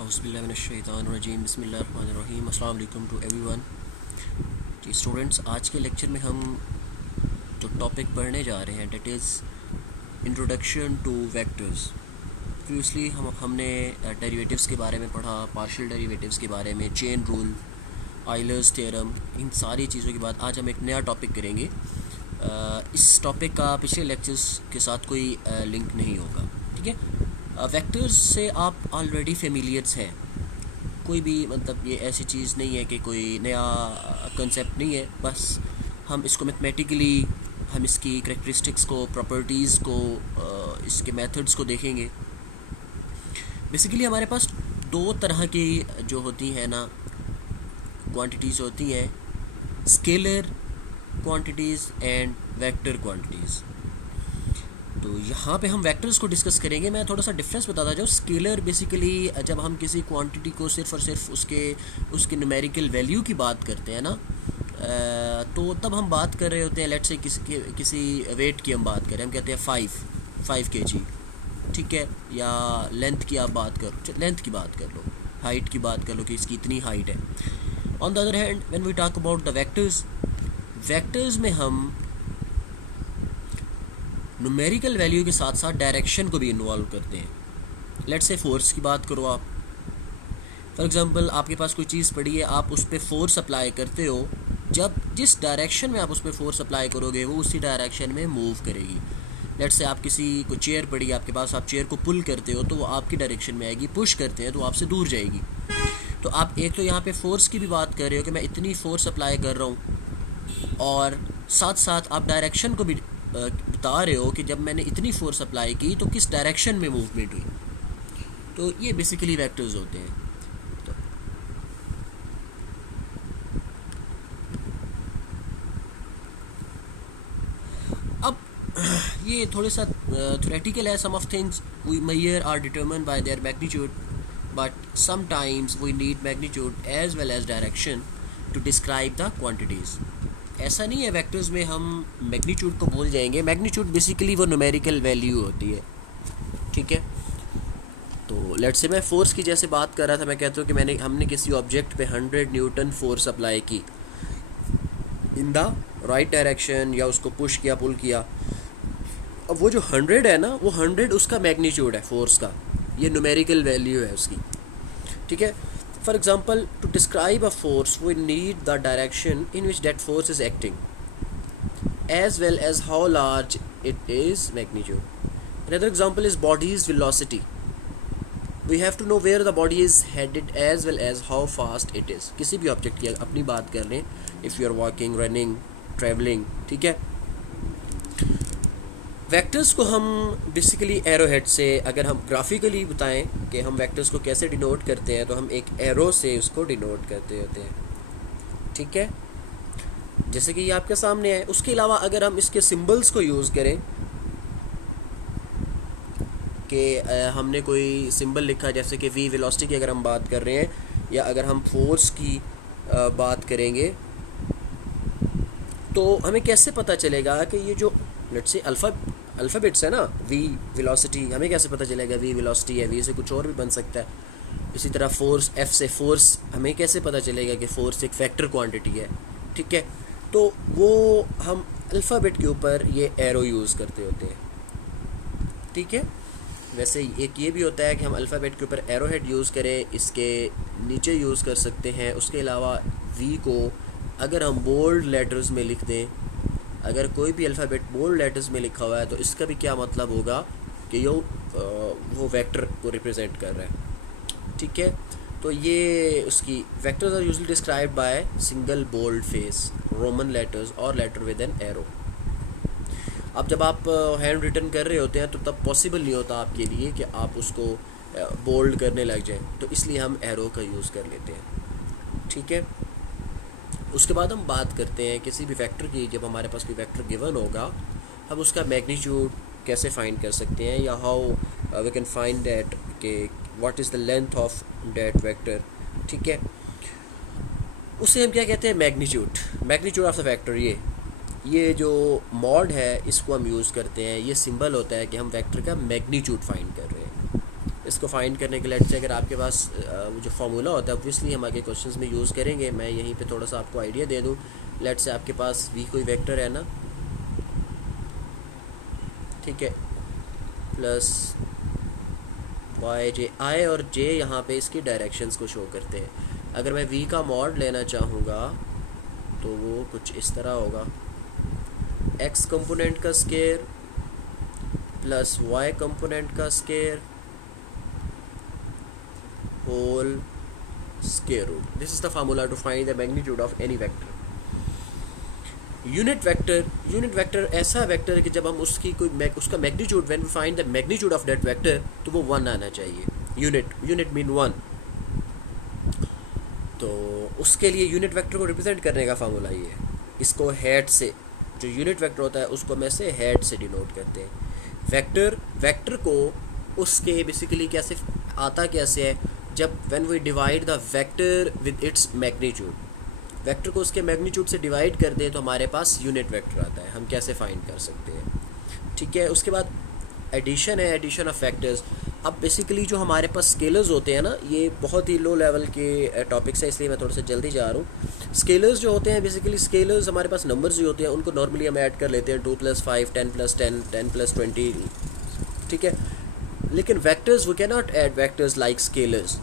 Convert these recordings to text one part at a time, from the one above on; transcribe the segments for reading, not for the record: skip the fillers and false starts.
औज़ुबिल्लाहिमिनश्शैतानिर्रजीम बिस्मिल्लाहिर्रहमानिर्रहीम अस्सलाम वालेकुम टू एवरीवन। जी स्टूडेंट्स, आज के लेक्चर में हम जो टॉपिक पढ़ने जा रहे हैं that is introduction two vectors. Previously हमने डेरिवेटिव्स के बारे में पढ़ा, पार्शियल डेरिवेटिव्स के बारे में, चेन रूल, आयलर्स थ्योरम, इन सारी चीज़ों के बाद आज हम एक नया टॉपिक करेंगे। इस टॉपिक का पिछले लेक्चर्स के साथ कोई लिंक नहीं होगा, ठीक है। वेक्टर्स से आप ऑलरेडी फेमिलियर्स हैं, कोई भी मतलब ये ऐसी चीज़ नहीं है कि कोई नया कंसेप्ट नहीं है। बस हम इसको मैथमेटिकली हम इसकी करेक्टरिस्टिक्स को, प्रॉपर्टीज़ को, इसके मेथड्स को देखेंगे। बेसिकली हमारे पास दो तरह की जो होती हैं ना क्वांटिटीज़ होती हैं, scalar quantities and vector quantities. तो यहाँ पे हम वेक्टर्स को डिस्कस करेंगे। मैं थोड़ा सा डिफरेंस बताता जाऊँ। स्केलर बेसिकली जब हम किसी क्वांटिटी को सिर्फ और सिर्फ उसके न्यूमेरिकल वैल्यू की बात करते हैं ना, तो तब हम बात कर रहे होते हैं, लेट्स से किसी वेट की हम बात करें, हम कहते हैं 5 kg, ठीक है। या लेंथ की आप बात करो, लेंथ की बात कर लो, हाइट की बात कर लो कि इसकी इतनी हाइट है। On the other hand when we talk about the vectors में हम न्यूमेरिकल वैल्यू के साथ साथ डायरेक्शन को भी इन्वॉल्व करते हैं। लेट्स से फोर्स की बात करो आप, फॉर एग्जांपल आपके पास कोई चीज़ पड़ी है, आप उस पर फोर्स अप्लाई करते हो। जब जिस डायरेक्शन में आप उस पर फोर्स अप्लाई करोगे वो उसी डायरेक्शन में मूव करेगी। लेट्स से आप किसी को चेयर पड़ी है आपके पास, आप चेयर को पुल करते हो तो वो आपकी डायरेक्शन में आएगी, पुश करते हैं तो आपसे दूर जाएगी। तो आप एक तो यहाँ पे फोर्स की भी बात कर रहे हो कि मैं इतनी फोर्स अप्लाई कर रहा हूँ, और साथ साथ आप डायरेक्शन को भी बता रहे हो कि जब मैंने इतनी फोर्स अप्लाई की तो किस डायरेक्शन में मूवमेंट हुई। तो ये बेसिकली वेक्टर्स होते हैं। तो अब ये थोड़े सा थ्योरेटिकल है। Some of things we measure are determined by their magnitude, but sometimes we need magnitude as well as direction to describe the quantities. ऐसा नहीं है वेक्टर्स में हम मैग्नीट्यूड को भूल जाएंगे। मैग्नीट्यूड बेसिकली वो न्यूमेरिकल वैल्यू होती है, ठीक है। तो लेट्स से मैं फोर्स की जैसे बात कर रहा था, मैं कहता हूँ कि हमने किसी ऑब्जेक्ट पे 100 न्यूटन फोर्स अप्लाई की इन द राइट डायरेक्शन, या उसको पुश किया, पुल किया। अब वो जो 100 है ना, वो 100 उसका मैग्नीट्यूड है फोर्स का, ये न्यूमेरिकल वैल्यू है उसकी, ठीक है। For example, to describe a force, we need the direction in which that force is acting, as well as how large it is magnitude. Another example is body's velocity. We have to know where the body is headed as well as how fast it is. किसी भी object की अपनी बात कर लें, if you are walking, running, traveling, ठीक है। Vectors को हम बेसिकली एरो हेड से, अगर हम ग्राफिकली बताएं कि हम वेक्टर्स को कैसे डिनोट करते हैं, तो हम एक एरो से उसको डिनोट करते होते हैं, ठीक है, जैसे कि ये आपके सामने है। उसके अलावा अगर हम इसके सिंबल्स को यूज़ करें कि हमने कोई सिंबल लिखा, जैसे कि वी वेलोसिटी की अगर हम बात कर रहे हैं, या अगर हम फोर्स की बात करेंगे, तो हमें कैसे पता चलेगा कि ये जो लेट्स से अल्फ़ाबेट्स है ना, वी वेलोसिटी, हमें कैसे पता चलेगा वी वेलोसिटी है, वी से कुछ और भी बन सकता है। इसी तरह फोर्स, एफ से फोर्स, हमें कैसे पता चलेगा कि फोर्स एक फैक्टर क्वांटिटी है, ठीक है। तो वो हम अल्फ़ाबेट के ऊपर ये एरो यूज़ करते होते हैं, ठीक है। वैसे एक ये भी होता है कि हम अल्फ़ाबेट के ऊपर एरो हेड यूज़ करें, इसके नीचे यूज़ कर सकते हैं। उसके अलावा वी को अगर हम बोल्ड लेटर्स में लिख दें, अगर कोई भी अल्फ़ाबेट बोल्ड लेटर्स में लिखा हुआ है, तो इसका भी क्या मतलब होगा कि वो वेक्टर को रिप्रेजेंट कर रहा है, ठीक है। तो ये उसकी vectors are usually described by single bold face, Roman letters और लेटर विद एन एरो। अब जब आप हैंड रिटन कर रहे होते हैं तो तब पॉसिबल नहीं होता आपके लिए कि आप उसको बोल्ड करने लग जाएं, तो इसलिए हम एरो का यूज़ कर लेते हैं, ठीक है। उसके बाद हम बात करते हैं किसी भी वेक्टर की। जब हमारे पास कोई वेक्टर गिवन होगा, हम उसका मैग्नीट्यूड कैसे फाइंड कर सकते हैं, या how we can find that कि what is the length of that vector, ठीक है। उसे हम क्या कहते हैं, मैग्नीट्यूड ऑफ द वेक्टर। ये जो मॉड है, इसको हम यूज़ करते हैं, ये सिंबल होता है कि हम वेक्टर का मैग्नीट्यूड फाइंड कर रहे हैं। इसको फाइंड करने के लिए लेट्स से अगर आपके पास वो जो फार्मूला होता है ऑब्वियसली हम आगे क्वेश्चंस में यूज़ करेंगे, मैं यहीं पे थोड़ा सा आपको आइडिया दे दूँ। लेट्स से आपके पास v कोई वेक्टर है ना, ठीक है, प्लस वाई जे, आई और जे यहाँ पे इसकी डायरेक्शंस को शो करते हैं। अगर मैं v का मॉड लेना चाहूँगा तो वो कुछ इस तरह होगा, x कंपोनेंट का स्केयर प्लस y कंपोनेंट का square whole square root. This is the formula to find the magnitude of any vector. Unit vector ऐसा वेक्टर है कि जब हम उसकी उसका magnitude, when we find the magnitude of that vector, तो वो 1 आना चाहिए। Unit mean 1। तो उसके लिए यूनिट वेक्टर को रिप्रेजेंट करने का फार्मूला ये है। इसको हेड से, जो यूनिट वेक्टर होता है उसको हम ऐसे हेड से डिनोट करते हैं। वेक्टर को उसके बेसिकली कैसे आता कैसे है, जब when we divide the vector with its magnitude, vector को उसके मैग्नीट्यूड से डिवाइड कर दें तो हमारे पास यूनिट वेक्टर आता है। हम कैसे फाइंड कर सकते हैं, ठीक है। उसके बाद एडिशन है, एडिशन ऑफ फैक्टर्स। अब बेसिकली जो हमारे पास स्केलर्स होते हैं ना, ये बहुत ही लो लेवल के टॉपिक्स है, इसलिए मैं थोड़ा सा जल्दी जा रहा हूँ। स्केलर्स जो होते हैं, बेसिकली स्केलर्स हमारे पास नंबर्स ही होते हैं, उनको नॉर्मली हम ऐड कर लेते हैं 2 + 5, 10 + 10, 10 + 20, ठीक है। लेकिन vectors, we can not add vectors like scalars.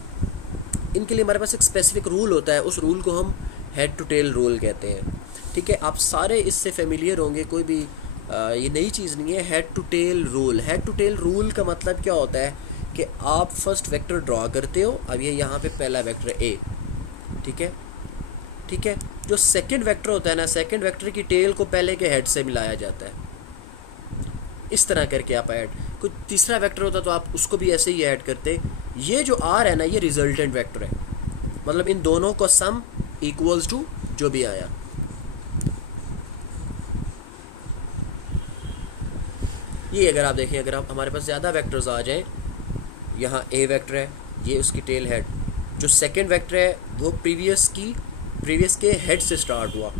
इनके लिए हमारे पास एक स्पेसिफिक रूल होता है, उस रूल को हम हेड टू टेल रूल कहते हैं, ठीक है। आप सारे इससे फेमिलियर होंगे, कोई भी ये नई चीज़ नहीं है। Head to tail rule, head to tail rule का मतलब क्या होता है कि आप फर्स्ट वेक्टर ड्रॉ करते हो। अब ये यहाँ पे पहला वेक्टर ए, ठीक है। जो सेकंड वेक्टर होता है ना, सेकंड वेक्टर की टेल को पहले के हेड से मिलाया जाता है, इस तरह करके आप ऐड। कोई तीसरा वेक्टर होता तो आप उसको भी ऐसे ही ऐड करते। ये जो आर है ना, ये रिजल्टेंट वेक्टर है, मतलब इन दोनों का सम इक्वल्स टू जो भी आया। ये अगर आप देखें, अगर आप हमारे पास ज़्यादा वेक्टर्स आ जाएं, यहाँ ए वेक्टर है, ये उसकी टेल हेड, जो सेकंड वेक्टर है वो प्रीवियस के हेड से स्टार्ट हुआ।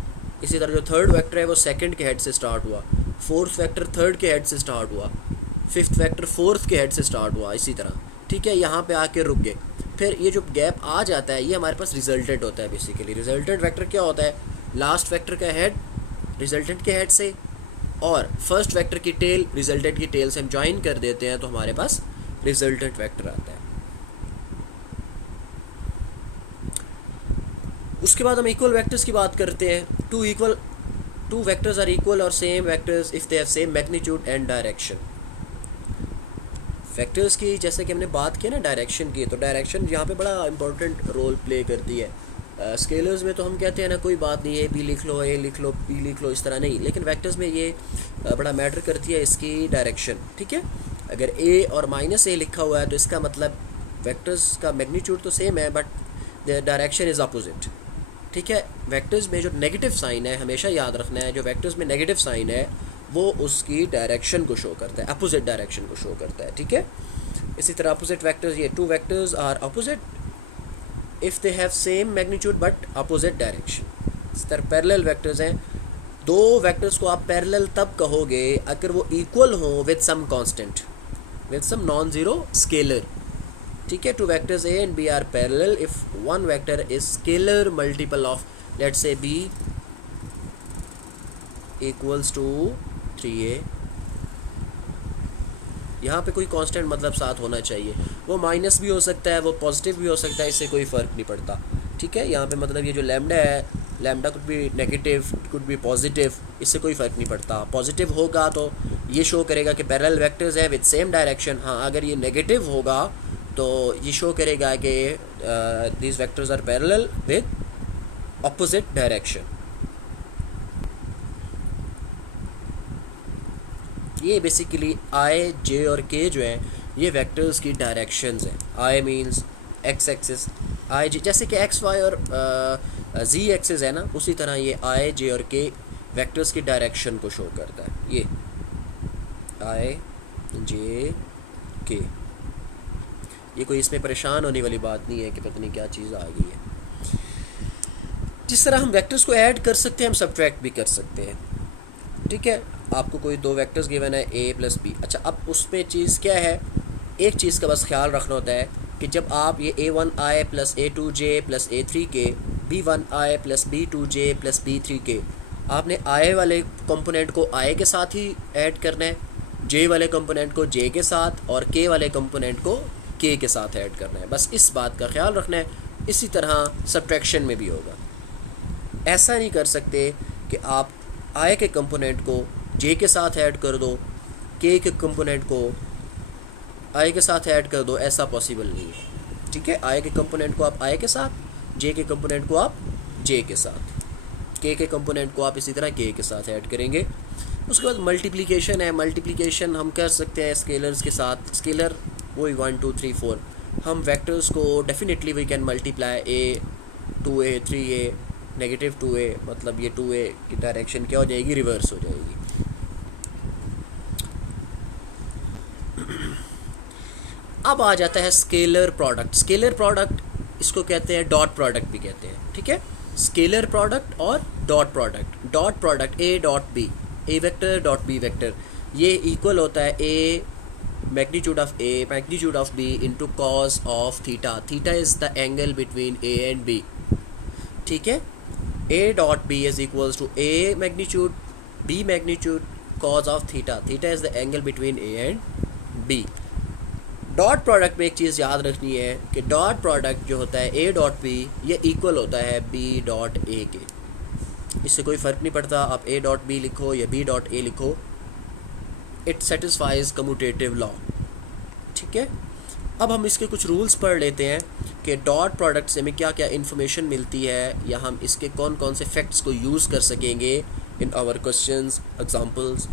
इसी तरह जो थर्ड वेक्टर है वो सेकंड के हेड से स्टार्ट हुआ, फोर्थ वेक्टर थर्ड के हेड से स्टार्ट हुआ, फिफ्थ वेक्टर फोर्थ के हेड से स्टार्ट हुआ, इसी तरह, ठीक है। यहाँ पे आके रुक गए। फिर ये जो गैप आ जाता है, ये हमारे पास रिजल्टेंट होता है। बेसिकली रिजल्टेंट वेक्टर क्या होता है, लास्ट वेक्टर का हेड रिजल्टेंट के हेड से और फर्स्ट वेक्टर की टेल रिजल्टेंट की टेल से हम ज्वाइन कर देते हैं, तो हमारे पास रिजल्टेंट वेक्टर आता है। उसके बाद हम इक्वल वेक्टर्स की बात करते हैं। टू वेक्टर्स आर इक्वल और same vectors if they have same magnitude and direction. Vectors की जैसे कि हमने बात की ना डायरेक्शन की, तो डायरेक्शन यहाँ पे बड़ा इंपॉर्टेंट रोल प्ले करती है। स्केलर्स में तो हम कहते हैं ना कोई बात नहीं है, बी लिख लो, ए लिख लो, पी लिख लो, इस तरह नहीं। लेकिन वेक्टर्स में ये बड़ा मैटर करती है इसकी डायरेक्शन, ठीक है। अगर ए और -a लिखा हुआ है तो इसका मतलब वेक्टर्स का मैग्नीट्यूड तो सेम है but the direction is opposite, ठीक है। वेक्टर्स में जो नेगेटिव साइन है, हमेशा याद रखना है, जो वेक्टर्स में नेगेटिव साइन है वो उसकी डायरेक्शन को शो करता है, अपोजिट डायरेक्शन को शो करता है, ठीक है। इसी तरह अपोजिट वेक्टर्स, ये two vectors are opposite if they have same magnitude but opposite direction. इस तरह पैरेलल वेक्टर्स हैं। दो वेक्टर्स को आप पैरेलल तब कहोगे अगर वो इक्वल हो with some constant, with some non zero scalar, ठीक है। Two vectors a and b are parallel if one vector is scalar multiple of let's say b equals to 3a। यहाँ पे कोई कांस्टेंट मतलब साथ होना चाहिए, वो माइनस भी हो सकता है, वो पॉजिटिव भी हो सकता है, इससे कोई फ़र्क नहीं पड़ता, ठीक है। यहाँ पे मतलब ये जो लैम्डा है, lambda could be negative, could be positive, इससे कोई फ़र्क नहीं पड़ता। पॉजिटिव होगा तो ये शो करेगा कि पैरेलल वेक्टर्स हैं विद सेम डायरेक्शन। हाँ, अगर ये नेगेटिव होगा तो ये शो करेगा कि these vectors are parallel with opposite direction. ये बेसिकली आई, जे और के जो हैं ये वेक्टर्स की डायरेक्शंस हैं। I means x axis, i j, जैसे कि एक्स वाई और जी एक्सिस है ना, उसी तरह ये आई, जे और के वेक्टर्स की डायरेक्शन को शो करता है। ये आई, जे, के, ये कोई इसमें परेशान होने वाली बात नहीं है कि पता नहीं क्या चीज़ आ गई है। जिस तरह हम वेक्टर्स को ऐड कर सकते हैं, हम सब्ट्रैक्ट भी कर सकते हैं, ठीक है। आपको कोई दो वेक्टर्स गिवन है a + b। अच्छा, अब उसमें चीज़ क्या है एक चीज़ का बस ख्याल रखना होता है कि जब आप ये A1i plus A2j plus A3k B1i plus B2j plus B3k, आपने i वाले कंपोनेंट को i के साथ ही ऐड करना है, j वाले कंपोनेंट को j के साथ और k वाले कंपोनेंट को k के साथ ऐड करना है। बस इस बात का ख्याल रखना है। इसी तरह सब्ट्रैक्शन में भी होगा। ऐसा नहीं कर सकते कि आप i के कंपोनेंट को j के साथ ऐड कर दो, k के कंपोनेंट को i के साथ ऐड कर दो, ऐसा पॉसिबल नहीं है। ठीक है, i के कंपोनेंट को आप i के साथ, j के कंपोनेंट को आप j के साथ, k के कंपोनेंट को आप इसी तरह k के साथ ऐड करेंगे। उसके बाद मल्टीप्लिकेशन है। मल्टीप्लिकेशन हम कर सकते हैं स्केलर्स के साथ। स्केलर वही 1 2 3 4, हम वेक्टर्स को definitely we can multiply a 2a 3a negative 2a, मतलब ये 2a की डायरेक्शन क्या हो जाएगी, रिवर्स हो जाएगी। अब आ जाता है स्केलर प्रोडक्ट। स्केलर प्रोडक्ट इसको कहते हैं डॉट प्रोडक्ट भी कहते हैं। ठीक है, स्केलर प्रोडक्ट और dot product. Dot product a dot b, a vector dot b vector, ये इक्वल होता है a magnitude of a magnitude of b into cos of theta. Theta is the angle between a and b। ठीक है, a dot b is equals to a magnitude b magnitude cos of theta. Theta is the angle between a and b। Dot product में एक चीज़ याद रखनी है कि dot product जो होता है a डॉट b, ये इक्वल होता है b डॉट a के। इससे कोई फ़र्क नहीं पड़ता आप a डॉट b लिखो या b डॉट a लिखो, इट सेटिस्फाइज कम्यूटेटिव लॉ। ठीक है, अब हम इसके कुछ रूल्स पढ़ लेते हैं कि डॉट प्रोडक्ट से हमें क्या क्या इन्फॉर्मेशन मिलती है, या हम इसके कौन कौन से फैक्ट्स को यूज़ कर सकेंगे in our questions examples.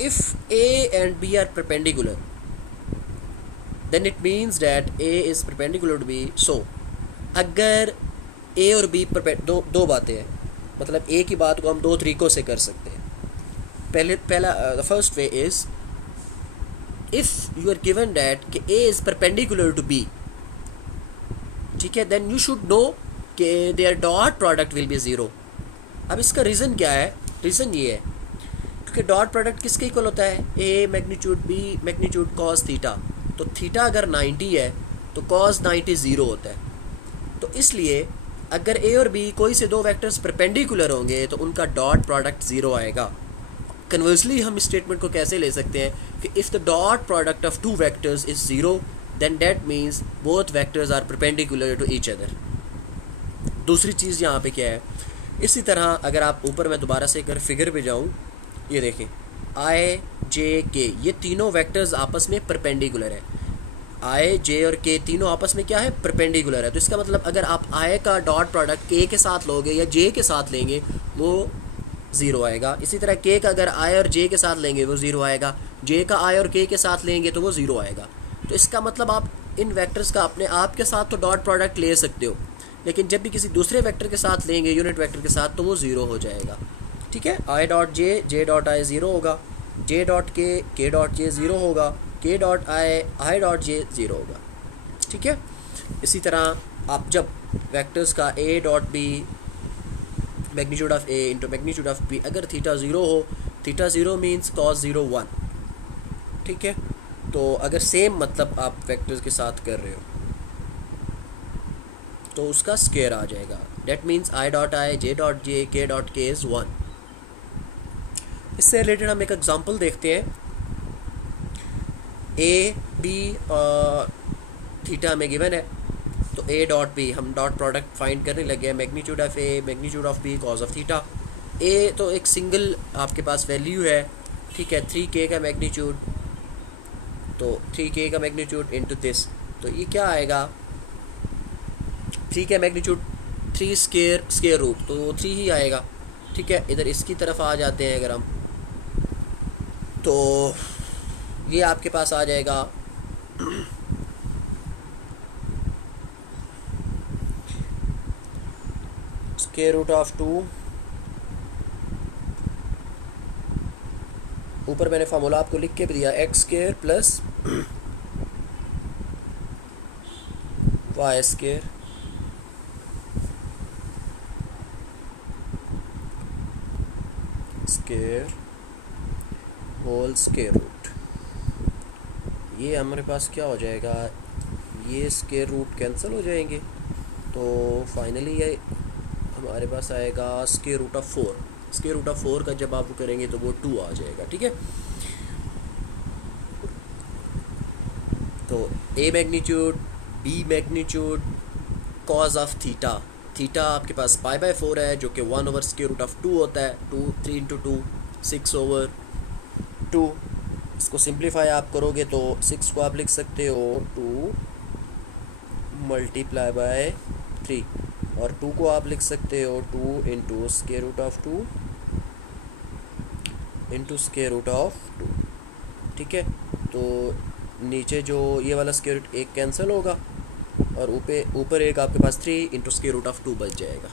If a and b are perpendicular, then it means that a is perpendicular to b. So अगर a और b दो बातें हैं, मतलब a की बात को हम दो तरीक़ों से कर सकते हैं। पहला the first way is if you are given that कि a is perpendicular to b, ठीक है, then you should know कि their dot product will be 0। अब इसका रीज़न क्या है? रीज़न ये है कि डॉट प्रोडक्ट किसके इक्वल होता है, a magnitude b magnitude cos theta. तो थीटा अगर 90 है तो कॉस 90 ज़ीरो होता है। तो इसलिए अगर a और b कोई से दो वेक्टर्स परपेंडिकुलर होंगे तो उनका डॉट प्रोडक्ट ज़ीरो आएगा। कन्वर्सली हम इस स्टेटमेंट को कैसे ले सकते हैं कि if the dot product of two vectors is zero then that means both vectors are perpendicular to each other. दूसरी चीज़ यहाँ पे क्या है, इसी तरह अगर आप ऊपर मैं दोबारा से अगर फिगर पे जाऊँ, ये देखें i j k, ये तीनों वेक्टर्स आपस में परपेंडिकुलर है। i j और k तीनों आपस में क्या है, परपेंडिकुलर है। तो इसका मतलब अगर आप i का डॉट प्रोडक्ट k के साथ लोगे या j के साथ लेंगे वो ज़ीरो आएगा। इसी तरह k का अगर i और j के साथ लेंगे वो ज़ीरो आएगा, j का i और k के साथ लेंगे तो वो ज़ीरो आएगा। तो इसका मतलब आप इन वेक्टर्स का अपने आप के साथ तो डॉट प्रोडक्ट ले सकते हो, लेकिन जब भी किसी दूसरे वेक्टर के साथ लेंगे, यूनिट वेक्टर के साथ, तो वो ज़ीरो हो जाएगा। ठीक है, i dot J dot I zero होगा, j डॉट के डॉट जे ज़ीरो होगा, k dot I dot J zero होगा। ठीक है, इसी तरह आप जब वेक्टर्स का a dot b magnitude of a into magnitude of b, अगर थीटा ज़ीरो हो, theta zero means cos zero 1। ठीक है, तो अगर सेम मतलब आप वेक्टर्स के साथ कर रहे हो तो उसका स्क्वायर आ जाएगा। That means i dot I, j dot J, k dot के इज़ 1। इससे रिलेटेड हम एक एग्जांपल देखते हैं। a b थीटा हमें गिवन है, तो a डॉट b हम डॉट प्रोडक्ट फाइंड करने लगे हैं। Magnitude of a magnitude of b cause of theta. a तो एक सिंगल आपके पास वैल्यू है, ठीक है, 3k का मैग्नीट्यूड, तो 3k का मैग्नीट्यूड इनटू दिस, तो ये क्या आएगा, 3 का मैग्नीट्यूड 3 स्क्वायर रूट, तो 3 ही आएगा। ठीक है, इधर इसकी तरफ आ जाते हैं अगर हम, तो ये आपके पास आ जाएगा स्क्वायर रूट ऑफ 2, ऊपर मैंने फार्मूला आपको लिख के भी दिया, x square plus y square square whole square root. ये हमारे पास क्या हो जाएगा, ये स्क्वायर रूट कैंसिल हो जाएंगे, तो फाइनली ये हमारे पास आएगा square root of 4। Square root of 4 का जब आप करेंगे तो वो 2 आ जाएगा। ठीक है, तो a magnitude, b magnitude, cos of theta. Theta आपके पास पाई बाय 4 है जो कि 1 ओवर स्क्वायर रूट ऑफ 2 होता है। 3 इंटू 2 6 ओवर 2। इसको सिंप्लीफाई आप करोगे तो 6 को आप लिख सकते हो 2 मल्टीप्लाई बाय 3, और 2 को आप लिख सकते हो 2 into square root of 2 into square root of 2। ठीक है, तो नीचे जो ये वाला स्क्वायर रूट एक कैंसिल होगा और ऊपर एक आपके पास 3 इंटू स्क्वायर रूट ऑफ 2 बच जाएगा।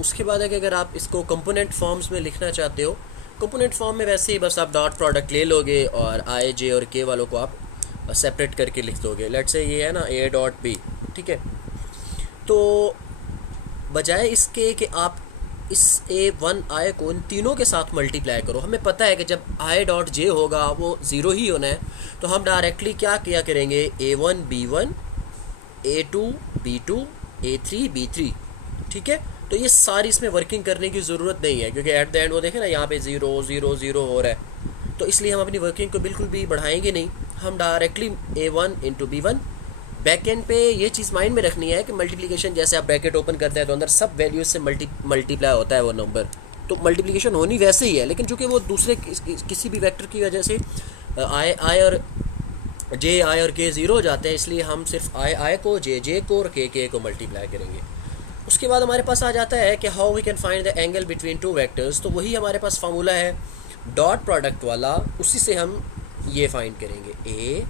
उसके बाद है कि अगर आप इसको कंपोनेंट फॉर्म्स में लिखना चाहते हो, कंपोनेंट फॉर्म में वैसे ही बस आप डॉट प्रोडक्ट ले लोगे और आई जे और के वालों को आप सेपरेट करके लिख दोगे। लेट्स से ये है ना ए डॉट बी। ठीक है, तो बजाय इसके कि आप इस A1 आई को इन तीनों के साथ मल्टीप्लाई करो, हमें पता है कि जब आई डॉट जे होगा वो ज़ीरो ही होना है, तो हम डायरेक्टली क्या किया करेंगे, A1 B1, A2 B2, A3 B3। ठीक है, तो ये सारी इसमें वर्किंग करने की ज़रूरत नहीं है, क्योंकि एट द एंड वो देखें ना यहाँ पे 0 0 0 हो रहा है, तो इसलिए हम अपनी वर्किंग को बिल्कुल भी बढ़ाएंगे नहीं। हम directly A1 into B1। Back and पे ये चीज़ माइंड में रखनी है कि मल्टीप्लिकेशन जैसे आप ब्रैकेट ओपन करते हैं तो अंदर सब वैल्यूज से मल्टीप्लाई होता है वो नंबर, तो मल्टीप्लिकेशन होनी वैसे ही है, लेकिन चूँकि वो दूसरे किसी भी वेक्टर की वजह से आई और जे आई और के ज़ीरो हो जाते हैं, इसलिए हम सिर्फ आई को, जे को और के को मल्टीप्लाई करेंगे। उसके बाद हमारे पास आ जाता है कि how we can find the angle between two vectors. तो वही हमारे पास फार्मूला है डॉट प्रोडक्ट वाला, उसी से हम ये फाइंड करेंगे, a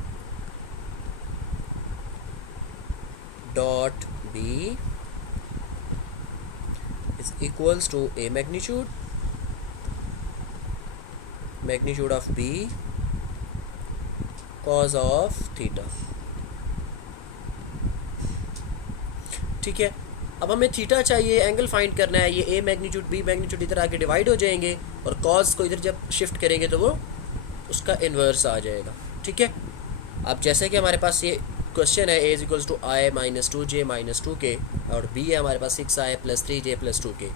dot b is equals to a magnitude of b cos of theta। ठीक है, अब हमें थीटा चाहिए, एंगल फाइंड करना है। ये a मैग्नीट्यूड b मैग्नीट्यूड इधर आके डिवाइड हो जाएंगे और cos को इधर जब शिफ्ट करेंगे तो वो उसका इन्वर्स आ जाएगा। ठीक है, अब जैसे कि हमारे पास ये क्वेश्चन है, a is equals to i minus 2j minus 2k और b है हमारे पास 6i plus 3j plus 2k।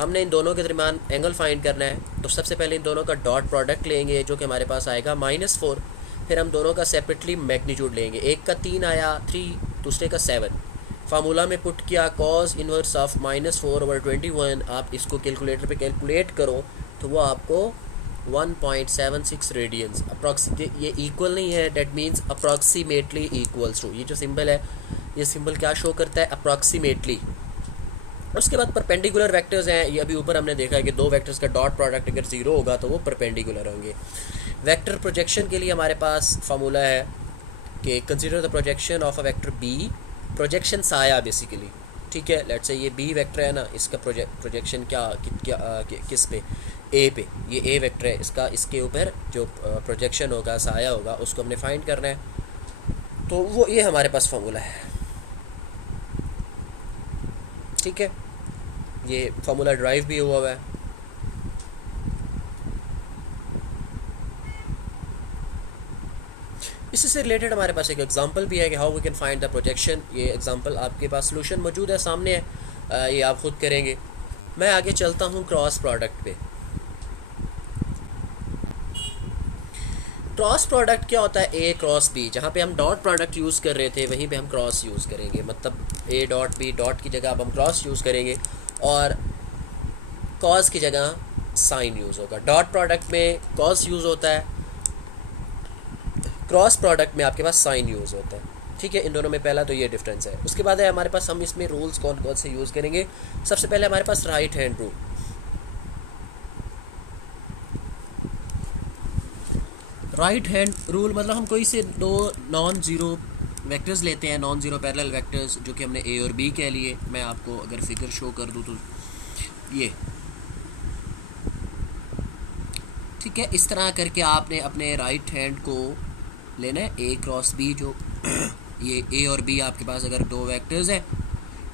हमने इन दोनों के दरमियान एंगल फाइंड करना है, तो सबसे पहले इन दोनों का डॉट प्रोडक्ट लेंगे जो कि हमारे पास आएगा -4। फिर हम दोनों का सेपरेटली मैग्नीट्यूड लेंगे, एक का 3 आया 3, दूसरे का 7। फार्मूला में पुट किया कॉस इनवर्स ऑफ -4/21। आप इसको कैलकुलेटर पे कैलकुलेट करो तो वो आपको 1.76 रेडियंस अप्रॉक्सीमेट, ये इक्वल नहीं है, that means approximately equals to, ये जो सिंबल है ये सिंबल क्या शो करता है, अप्रॉक्सीमेटली। उसके बाद परपेंडिकुलर वेक्टर्स हैं, ये अभी ऊपर हमने देखा है कि दो वेक्टर्स का डॉट प्रोडक्ट अगर 0 होगा तो वो परपेंडिकुलर होंगे। वेक्टर प्रोजेक्शन के लिए हमारे पास फार्मूला है कि consider the projection of a vector b, projection साया बेसिकली। ठीक है, लेट्स से ये बी वेक्टर है ना, इसका प्रोजेक्शन किस पे, ए पे, ये ए वेक्टर है, इसका इसके ऊपर जो प्रोजेक्शन होगा, साया होगा, उसको हमने फाइंड करना है। तो वो ये हमारे पास फार्मूला है। ठीक है, ये फार्मूला ड्राइव भी हुआ है। इसी से रिलेटेड हमारे पास एक एग्जांपल भी है कि how we can find the projection. ये एग्जांपल आपके पास सॉल्यूशन मौजूद है सामने है, ये आप खुद करेंगे। मैं आगे चलता हूँ क्रॉस प्रोडक्ट पे। क्रॉस प्रोडक्ट क्या होता है, ए क्रॉस बी। जहाँ पे हम डॉट प्रोडक्ट यूज़ कर रहे थे वहीं पे हम क्रॉस यूज़ करेंगे, मतलब ए डॉट बी, डॉट की जगह अब हम क्रॉस यूज़ करेंगे और कॉस की जगह साइन यूज़ होगा। डॉट प्रोडक्ट में कॉस यूज़ होता है, क्रॉस प्रोडक्ट में आपके पास साइन यूज़ होता है। ठीक है, इन दोनों में पहला तो ये डिफरेंस है। उसके बाद है हमारे पास, हम इसमें रूल्स कौन कौन से यूज़ करेंगे। सबसे पहले हमारे पास right hand rule. Right hand rule मतलब हम कोई से दो नॉन ज़ीरो वेक्टर्स लेते हैं, नॉन ज़ीरो पैरेलल वेक्टर्स, जो कि हमने ए और बी कह लिए। मैं आपको अगर फिगर शो कर दूँ तो ये, ठीक है, इस तरह करके आपने अपने राइट हैंड को लेना है, ए क्रॉस बी। जो ये ए और बी आपके पास अगर दो वेक्टर्स हैं,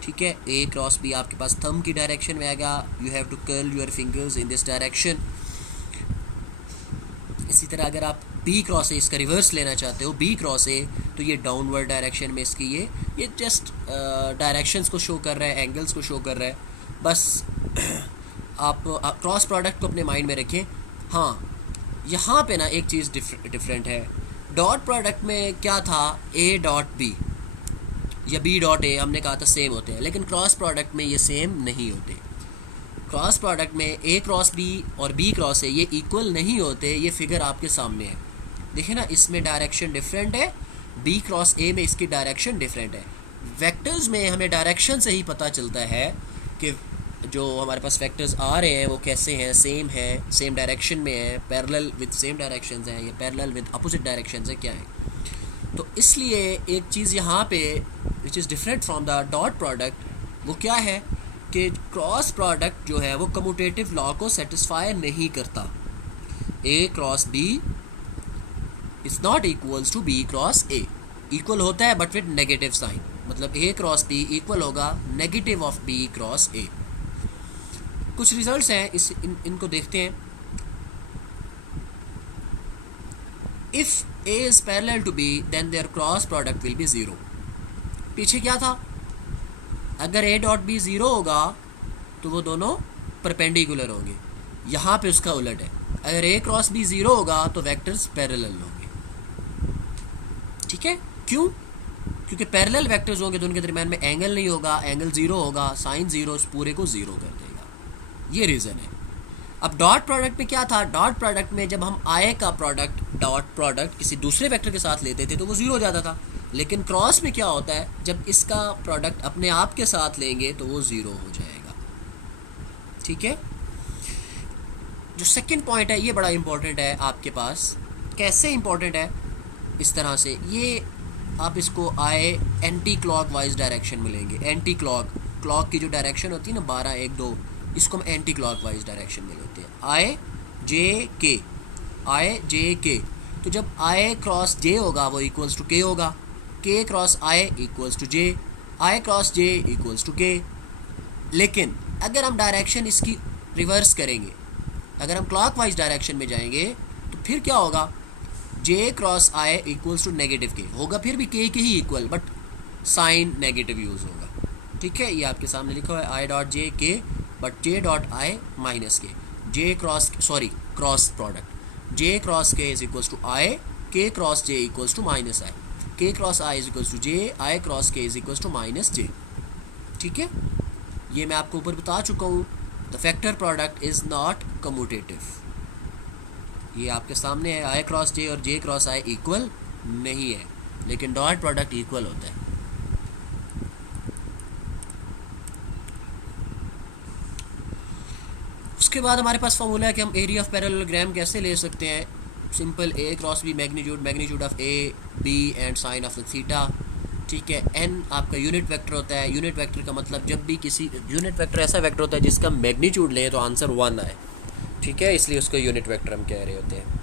ठीक है, ए क्रॉस बी आपके पास थंब की डायरेक्शन में आएगा, you have to curl your fingers in this direction. इसी तरह अगर आप बी क्रॉस ए इसका रिवर्स लेना चाहते हो, बी क्रॉस ए, तो ये डाउनवर्ड डायरेक्शन में इसकी ये जस्ट डायरेक्शंस को शो कर रहा है, एंगल्स को शो कर रहा है। बस आप क्रॉस प्रोडक्ट को अपने माइंड में रखें। हाँ, यहाँ पे ना एक चीज़ डिफरेंट है। डॉट प्रोडक्ट में क्या था, ए डॉट बी या बी डॉट ए, हमने कहा था सेम होते हैं, लेकिन क्रॉस प्रोडक्ट में ये सेम नहीं होते। क्रॉस प्रोडक्ट में ए क्रॉस बी और बी क्रॉस ए ये इक्वल नहीं होते। ये फिगर आपके सामने है, देखिए ना, इसमें डायरेक्शन डिफरेंट है, बी क्रॉस ए में इसकी डायरेक्शन डिफरेंट है। वेक्टर्स में हमें डायरेक्शन से ही पता चलता है कि जो हमारे पास वेक्टर्स आ रहे हैं वो कैसे हैं, सेम है, सेम डायरेक्शन में है, पैरेलल विद सेम डायरेक्शंस हैं, या पैरेलल विद अपोजिट डायरेक्शंस है, क्या है। तो इसलिए एक चीज़ यहाँ पे which is different from the dot product, वो क्या है कि क्रॉस प्रोडक्ट जो है वो कम्यूटेटिव लॉ को सेटिस्फाई नहीं करता। A cross b is not equals to b cross a, equal होता है बट विद नेगेटिव साइन, मतलब ए क्रॉस बी इक्वल होगा negative of b cross a. कुछ रिजल्ट्स हैं इनको देखते हैं। If a is parallel to b then their cross product will be zero. पीछे क्या था, अगर ए डॉट बी ज़ीरो होगा तो वो दोनों परपेंडिकुलर होंगे, यहाँ पे उसका उलट है, अगर ए क्रॉस बी ज़ीरो होगा तो वेक्टर्स पैरेलल होंगे। ठीक है, क्यों? क्योंकि पैरेलल वेक्टर्स होंगे तो उनके दरम्यान में एंगल नहीं होगा, एंगल ज़ीरो होगा, साइन ज़ीरो उस पूरे को ज़ीरो कर देगा, ये रीज़न है। अब डॉट प्रोडक्ट में क्या था, डॉट प्रोडक्ट में जब हम आई का प्रोडक्ट, डॉट प्रोडक्ट किसी दूसरे वेक्टर के साथ लेते थे तो वो ज़ीरो हो जाता था, लेकिन क्रॉस में क्या होता है, जब इसका प्रोडक्ट अपने आप के साथ लेंगे तो वो ज़ीरो हो जाएगा। ठीक है, जो सेकंड पॉइंट है ये बड़ा इंपॉर्टेंट है आपके पास। कैसे इंपॉर्टेंट है, इस तरह से, ये आप इसको आए एंटी क्लॉक वाइज डायरेक्शन में लेंगे। एंटी क्लॉक की जो डायरेक्शन होती है ना 12 1 2, इसको हम एंटी क्लॉक वाइज डायरेक्शन में लेते हैं। आई जे के, तो जब आई क्रॉस जे होगा वो इक्वल्स टू के होगा, K cross I equals to J, I cross J equals to K. लेकिन अगर हम डायरेक्शन इसकी रिवर्स करेंगे, अगर हम क्लॉकवाइज डायरेक्शन में जाएंगे तो फिर क्या होगा, j cross I equals to negative k होगा, फिर भी के ही equal but sign negative use होगा। ठीक है, ये आपके सामने लिखा हुआ है आई dot j k but j dot i minus k, j cross product j cross k is equals to i, k cross J equals to minus i, k cross i is equals to J, I cross k is equals to minus j. ठीक है, ये मैं आपको ऊपर बता चुका हूँ। The factor product is not commutative, ये आपके सामने है, आई क्रॉस जे और जे क्रॉस आई इक्वल नहीं है, लेकिन डॉट प्रोडक्ट इक्वल होता है। उसके बाद हमारे पास फॉर्मूला है कि हम एरिया ऑफ पैरेललोग्राम कैसे ले सकते हैं। Simple, A cross B magnitude of A B and sine of the theta. ठीक है, एन आपका यूनिट वेक्टर होता है। यूनिट वेक्टर का मतलब जब भी किसी यूनिट वेक्टर ऐसा वेक्टर होता है जिसका मैग्नीट्यूड लें तो आंसर 1 आए। ठीक है, इसलिए उसको यूनिट वेक्टर हम कह रहे होते हैं।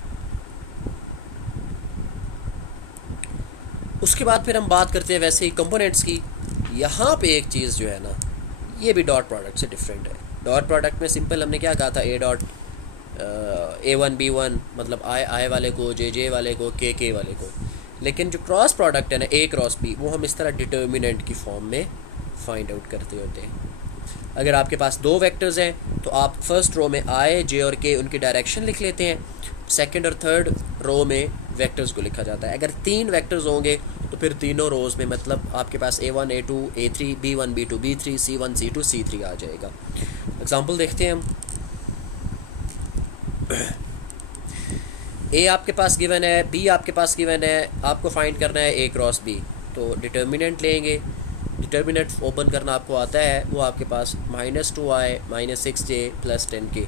उसके बाद फिर हम बात करते हैं वैसे ही कंपोनेंट्स की। यहाँ पे एक चीज़ जो है ना, ये भी डॉट प्रोडक्ट से डिफरेंट है। डॉट प्रोडक्ट में सिंपल हमने क्या कहा था, ए डॉट A1 B1 मतलब आई वाले को, जे वाले को, के वाले को। लेकिन जो क्रॉस प्रोडक्ट है ना, ए क्रॉस बी, वो हम इस तरह डिटर्मिनेंट की फॉर्म में फाइंड आउट करते होते हैं। अगर आपके पास दो वेक्टर्स हैं तो आप फर्स्ट रो में आई, जे और के उनकी डायरेक्शन लिख लेते हैं, सेकंड और थर्ड रो में वेक्टर्स को लिखा जाता है। अगर 3 वेक्टर्स होंगे तो फिर तीनों रोज़ में मतलब आपके पास A1 A2 A3 B1 B2 B3 C1 C2 C3 आ जाएगा। एग्जांपल देखते हैं हम। ए आपके पास गिवन है, बी आपके पास गिवन है, आपको फाइंड करना है ए क्रॉस बी। तो डिटर्मिनेंट लेंगे, डिटर्मिनेंट ओपन करना आपको आता है, वो आपके पास -2i -6j + 10k